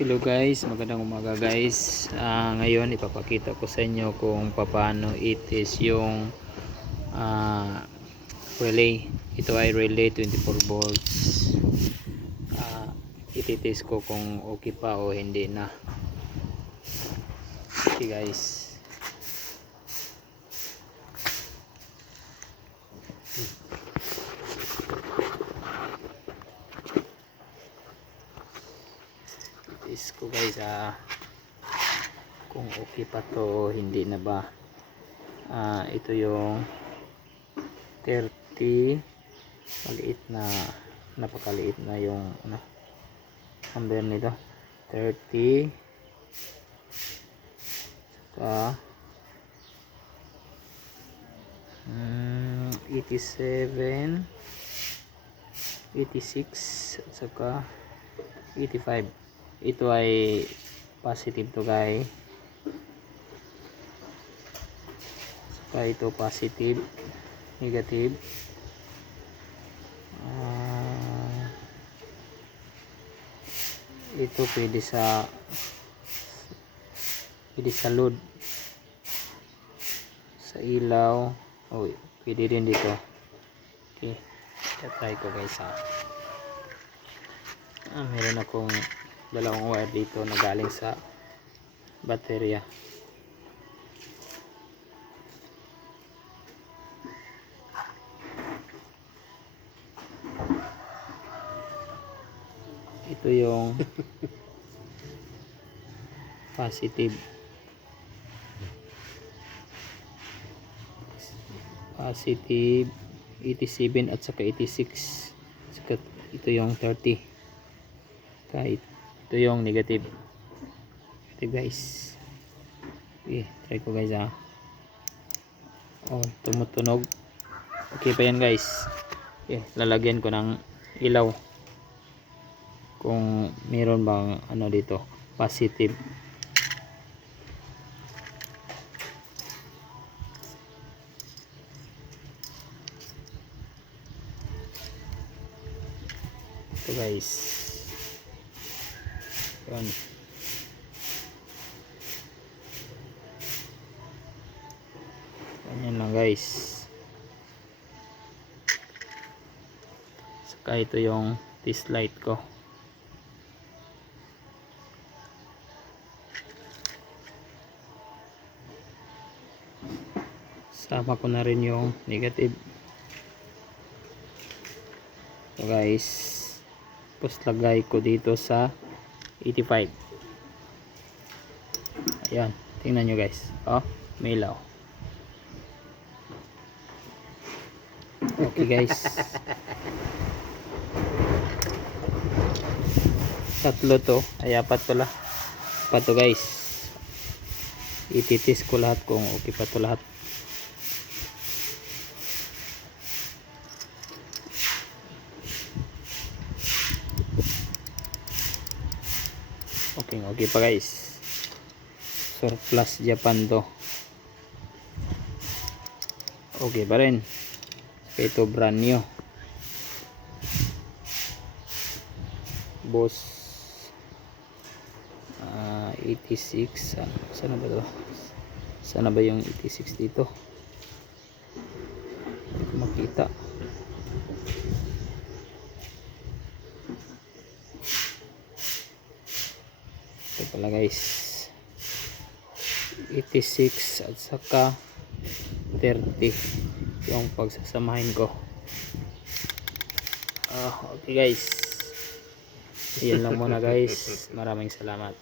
Hello guys, magandang umaga guys. Ngayon ipapakita ko sa inyo kung paano itis yung relay. Ito ay relay 24 volts. Ititis ko kung okay pa o hindi na. Okay guys. Itis ko guys kung okay pa to o hindi na ba. Ito yung 30, maliit na, napakaliit na yung number nito, 30 saka 87, 86 at saka 85. Ito ay positive to guys, saka ito positive, negative, ito pwede sa load, sa ilaw, pwede rin dito. Okay, try ko guys meron akong dalawang wire dito na galing sa baterya. Ito yung positive 87 at saka 86, saka ito yung 30, kahit ito yung negative. Ito guys, okay, try ko guys tumutunog. Okay pa yan guys. Okay, lalagyan ko ng ilaw kung meron bang dito positive. Ito guys, yun. Ganyan lang guys. Saka ito yung test light ko. Sama ko na rin yung negative. So guys, tapos lagay ko dito sa 85. Ayan, tingnan nyo guys. May ilaw. Okay guys. Tatlo to, ay apat pala. Apat to guys. Ititis ko lahat kung okay pa to lahat. Okay pa guys. Surplus Japan to. Okay pa rin. Ito brand new. Boss 86. Sana ba to? Sana ba yung 86 dito? Hindi ko makita. Ito pala guys, 86 at saka 30 yung pagsasamahin ko. Okay guys, yan lang muna guys. Maraming salamat.